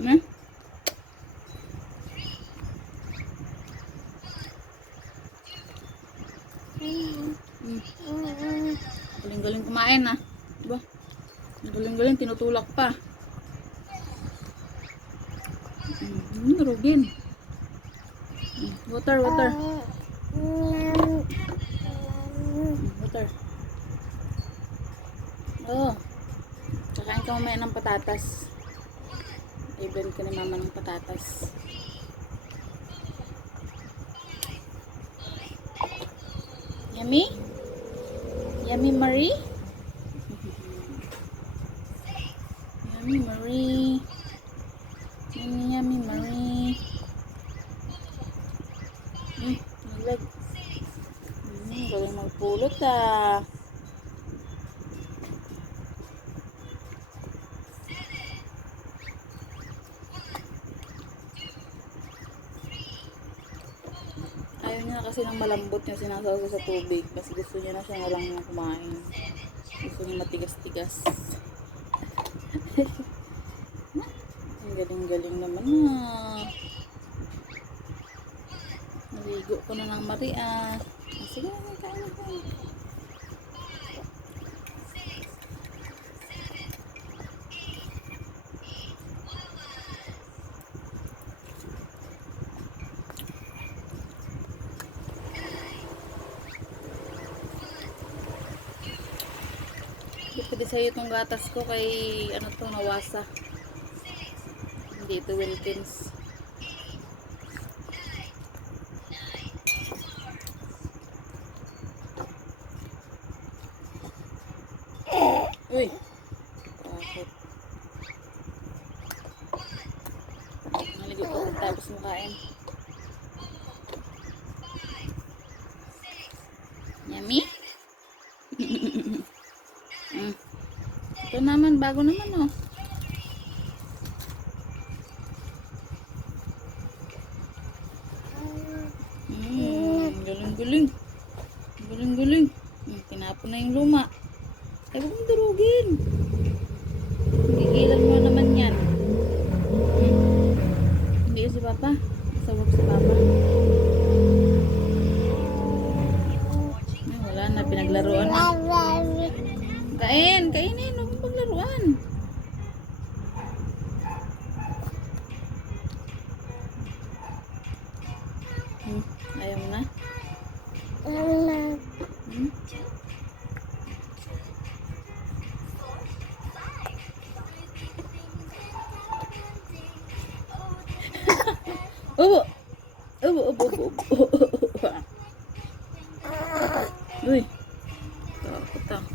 Na? Mm. Galing-galing kumain ah. Diba? Galing-galing, tinutulak pa. Mm, rugin. Mm, water, water. Mm, water. Oh. Kakain ka mamaya ng patatas. I-blend ka ni mama ng patatas. Yummy? Yummy Marie? yummy Marie. Yummy, yummy Marie. Hmm, nalag. Hmm, galing magpulot ah. Ayaw niya na kasi ng malambot yung sinasaw sa tubig. Kasi gusto niya na siya walang kumain. Gusto niya matigas-tigas. Ang galing-galing naman na. Naligo ko na ng Maria. Sige, kain na kain. Hindi pwede sa'yo itong gatas ko kay ano to, nawasa. Hindi ito Wilkins. Uy! Takot. Naligo ko tapos makain. Yummy? Ito naman, bago naman oh. Mm, galing-galing. Galing-galing. Mm, tinapon na yung luma. Ay, huwag mong durugin. Gigilan mo naman yan. Mm. Hindi si Papa. Sawag si Papa. Ay, wala na, pinaglaruan na. Kain, kainin, Ừ, mong paglaruan. Hmm, ayaw mo na? Hmm? Ubo! Ubo, ubo, ubo, ubo. Uy! Takot ah.